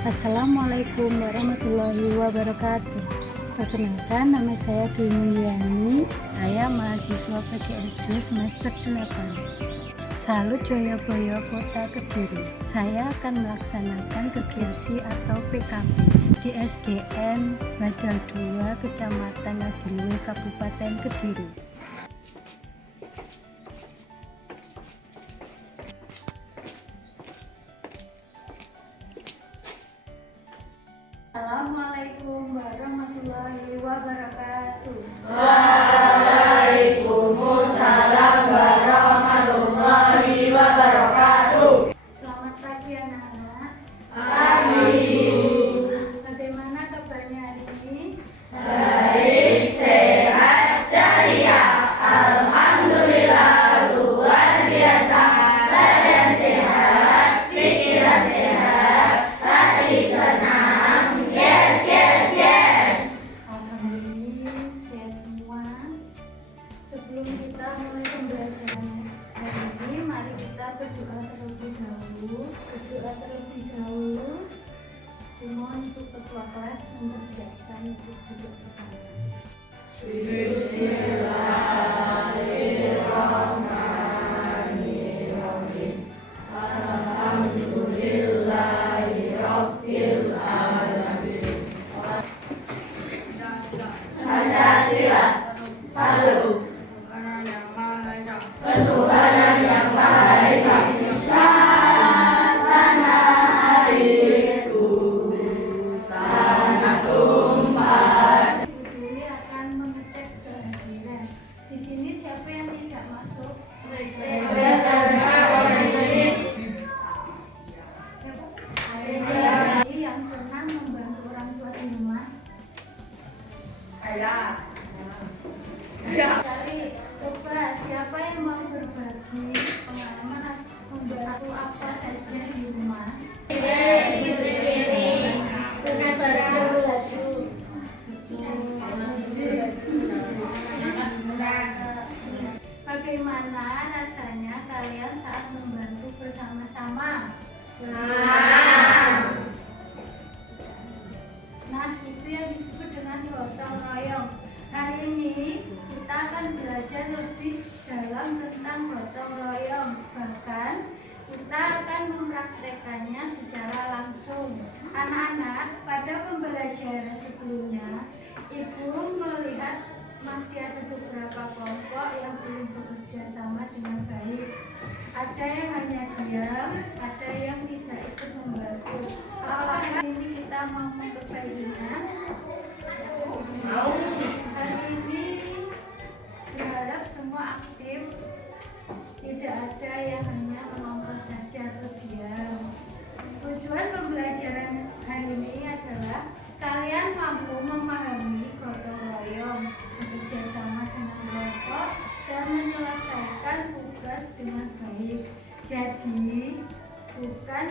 Assalamualaikum warahmatullahi wabarakatuh. Perkenalkan, nama saya Dwi Mundiani. Saya mahasiswa PGSD semester 8 Salut Joyoboyo, Kota Kediri. Saya akan melaksanakan skripsi atau PKP di SDN Badal 2, Kecamatan Adilwe, Kabupaten Kediri. Assalamualaikum warahmatullahi wabarakatuh. Waalaikumsalam warahmatullahi wabarakatuh. Selamat pagi anak-anak. Pagi. Bagaimana kabarnya hari ini? Baik, sehat, ceria. Alhamdulillah, luar biasa. Badan sehat, pikiran sehat, hati senang. Yes, yes, yes. Alhamdulillah sehat semua. Sebelum kita mulai pembelajaran hari ini, mari kita berdoa terlebih dahulu. Mohon untuk ketua kelas mempersiapkan untuk duduk bersama. Bismillahirrahmanirrahim. Alhamdulillahirabbil alamin. Pancasila. Satu. Ketuhanan yang Maha Esa. Tanah airku, tanah tumpah. Peduli akan mengecek kehadiran. Di sini siapa yang tidak masuk? Siapa? Yang pernah membantu orang tua di rumah? Cari, coba siapa yang mau berbagi pengalaman membantu apa saja di rumah? Bagaimana rasanya kalian saat membantu bersama-sama? Nah, itu yang disebut dengan gotong royong. Hari ini kita akan belajar lebih dalam tentang gotong royong. Bahkan kita akan mempraktekannya secara langsung. Anak-anak, pada pembelajaran sebelumnya, Ibu melihat masih ada beberapa kelompok yang belum bekerja sama dengan baik. Ada yang hanya diam, ada yang tidak ikut membantu. Apakah ini kita mau memperbaikinya? Mau. Hari ini berharap semua aktif, tidak ada yang hanya menonton saja atau diam. Tujuan pembelajaran hari ini adalah kalian mampu memahami gotong royong, bekerja sama dengan kelompok, dan menyelesaikan tugas dengan baik. Jadi, bukan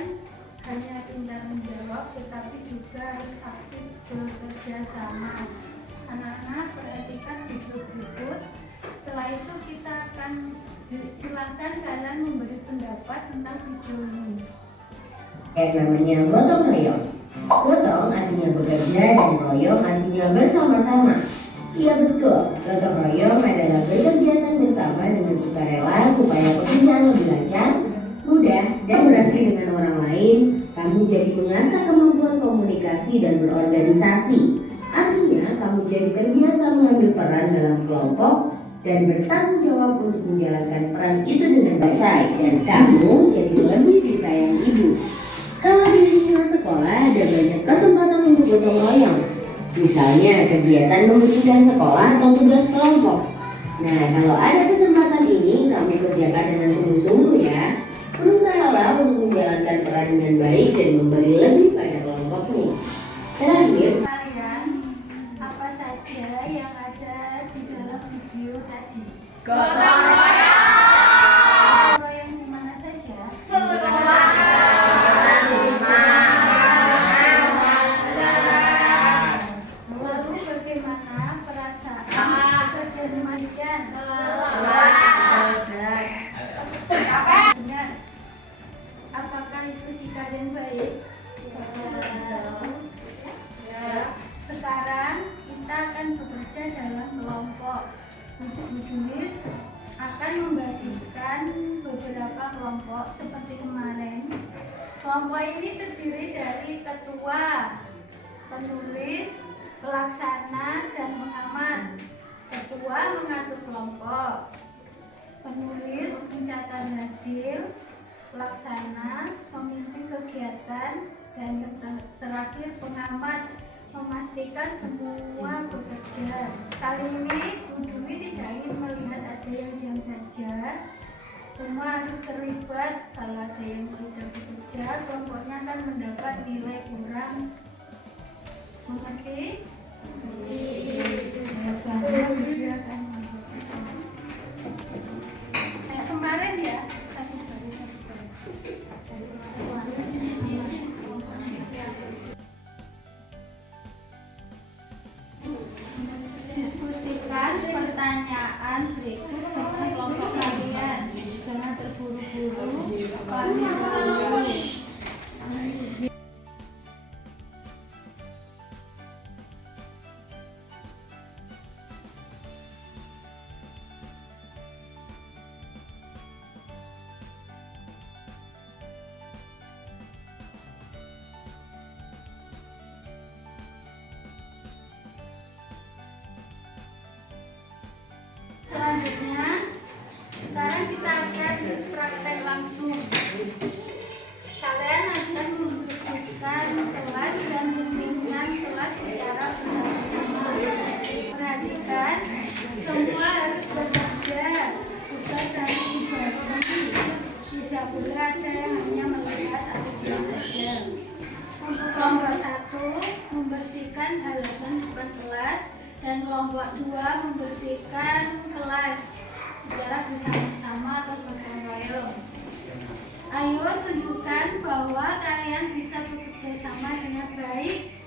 hanya tinggal menjawab, tetapi juga harus aktif bekerja sama. Anak-anak, perhatikan berikut. Setelah itu kita akan silakan kalian memberi pendapat tentang video ini. Namanya gotong royong. Gotong artinya bekerja dan royong artinya bersama-sama. Iya betul, gotong royong adalah berkegiatan bersama dengan sukarela supaya pekerjaan lebih lancar, mudah, dan berhasil dengan orang lain. Kamu jadi mengasah kemampuan komunikasi dan berorganisasi. Artinya kamu jadi terbiasa mengambil peran dalam kelompok dan bertanggung jawab untuk menjalankan peran itu dengan baik, dan kamu jadi lebih disayang ibu. Kalau di lingkungan sekolah ada banyak kesempatan untuk gotong royong. Misalnya kegiatan membersihkan sekolah atau tugas kelompok. Nah, kalau ada kesempatan ini, kamu kerjakan dengan sungguh-sungguh ya. Berusahalah untuk menjalankan peran dengan baik dan memberi lebih pada kelompokmu. Terakhir, Kalian, apa saja yang ada di dalam video tadi? Gotong royong. Royong di mana saja? Lalu bagaimana perasaan kerjaan kalian? Benar. Apakah itu sikap yang baik? Duis akan membagikan beberapa kelompok seperti kemarin. Kelompok ini terdiri dari ketua, penulis, pelaksana, dan pengamat. Ketua mengatur kelompok, penulis mencatat hasil, pelaksana memimpin kegiatan, dan terakhir pengamat memastikan semua bekerja. Kali ini Bu Dwi tidak ingin melihat ada yang diam saja. Semua harus terlibat. Kalau ada yang tidak bekerja, kelompoknya akan mendapat nilai kurang. Mengerti? Kayak kemarin ya. Diskusikan pertanyaan berikut dengan kelompok kalian. Jangan terburu-buru. Pahami dulu. Selanjutnya, sekarang kita akan praktek langsung. Kalian akan membersihkan kelas dan lingkungan kelas secara bersama-sama. Perhatikan, semua harus bekerja, tugas harus dibagi. Tidak boleh ada yang hanya melihat atau diam saja. Untuk kelompok 1, membersihkan halaman depan kelas, dan kelompok 2 membersihkan kelas secara bersama-sama atau gotong royong. Ayo tunjukkan bahwa kalian bisa bekerja sama dengan baik.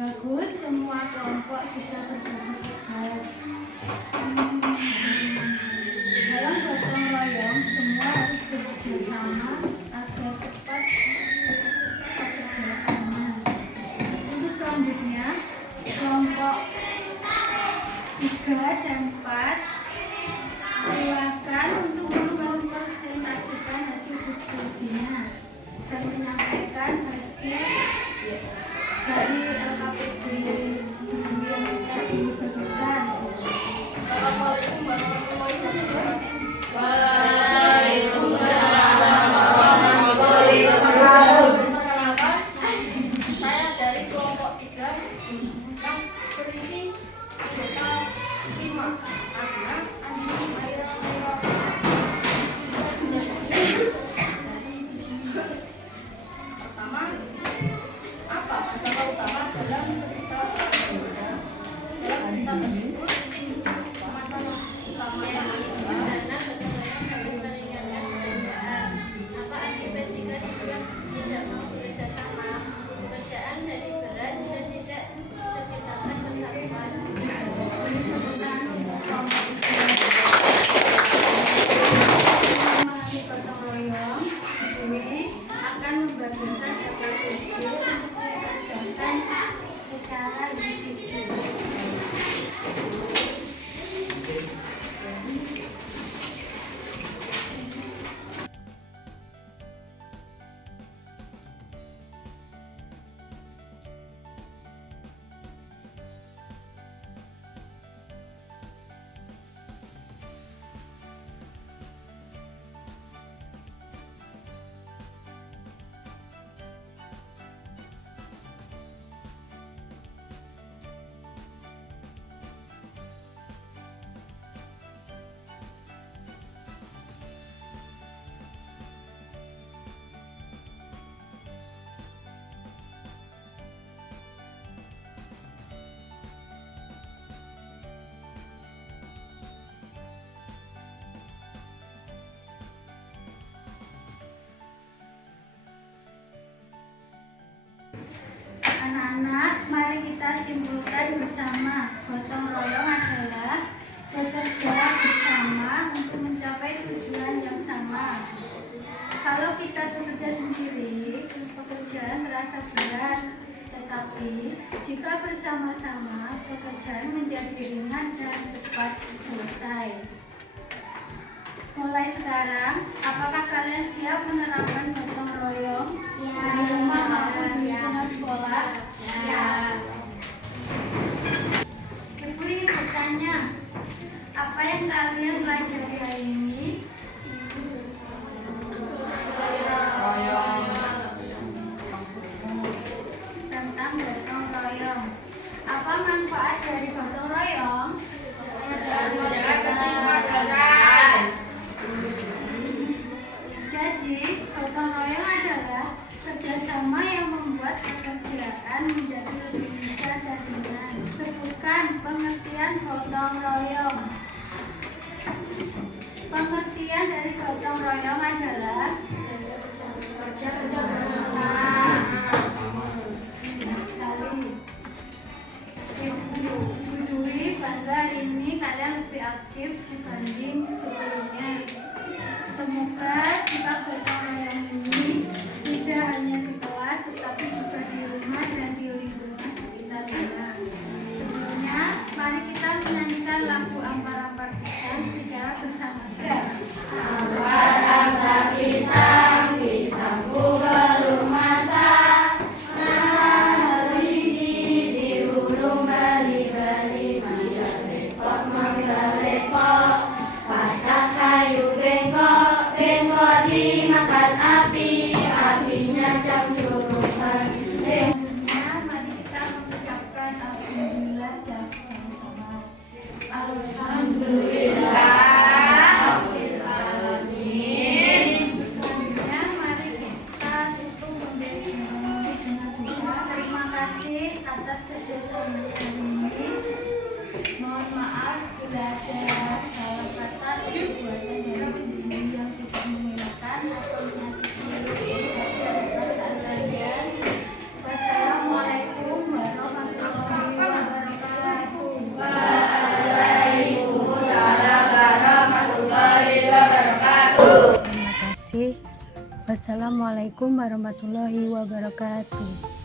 Bagus, semua kelompok sudah berbagi tugas. Dalam gotong royong, semua harus bekerja sama agar cepat pekerjaannya. Untuk selanjutnya, kelompok 3 dan 4 silakan untuk mempresentasikan hasil diskusinya dan menyampaikan hasil dari LKPD yang tadi dibagikan. Assalamualaikum warahmatullahi wabarakatuh. Perkenalkan, saya dari kelompok 3 yang berisi total 5. Anak, Andi, Maya, Mira. Pertama, apa masalah utama dalam cerita tersebut? Dalam cerita tersebut, masalah utama yang Apa akibat jika siswa tidak mau bekerja sama? Pekerjaan jadi berat dan tidak terciptakan persatuan. Memahami gotong royong, ini akan membagikan LKPD untuk dikerjakan secara individu. Anak-anak, mari kita simpulkan bersama. Gotong royong adalah bekerja bersama untuk mencapai tujuan yang sama. Kalau kita bekerja sendiri, pekerjaan terasa berat. Tetapi, jika bersama-sama, pekerjaan menjadi ringan dan cepat selesai. Mulai sekarang, apakah kalian siap menerapkan gotong royong di rumah maupun di lingkungan sekolah? Ya. Ibu ingin bertanya, apa yang kalian pelajari hari ini? Tentang gotong royong. Apa manfaat dari gotong royong? Jadi, gotong royong adalah kerjasama yang membuat pekerjaan menjadi lebih mudah dan ringan. Sebutkan pengertian gotong royong. Pengertian dari gotong royong adalah Kerja bersama. Benar sekali. Ibu Dwi bangga hari ini kalian lebih aktif dibanding sebelumnya. Semoga sikap gotong royong ini tidak hanya di kelas tetapi juga di rumah dan di lingkungan sekitarnya. Sebelumnya, mari kita menyanyikan lagu Ampar-Ampar Pisang secara bersama-sama. Ampar-ampar pisang, pisangku belum masak. Masak sedikit di burung beri-beri. Mangga-repot, patah kayu bengkok. Bengkok dimakan api, apinya campurukan. Selanjutnya, mari kita mengucapkan Alhamdulillah secara bersama-sama. Alhamdulillah. Selanjutnya, mari kita tutup dengan doa. Terima kasih atas kerjasamanya hari ini. Mohon maaf bila ada salah kata atau perbuatan dari diri yang tidak mengenakan atau menyakiti perasaan kalian. Wassalamualaikum warahmatullahi wabarakatuh. Waalaikumsalam warahmatullahi wabarakatuh. Terima kasih. Wassalamualaikum warahmatullahi wabarakatuh.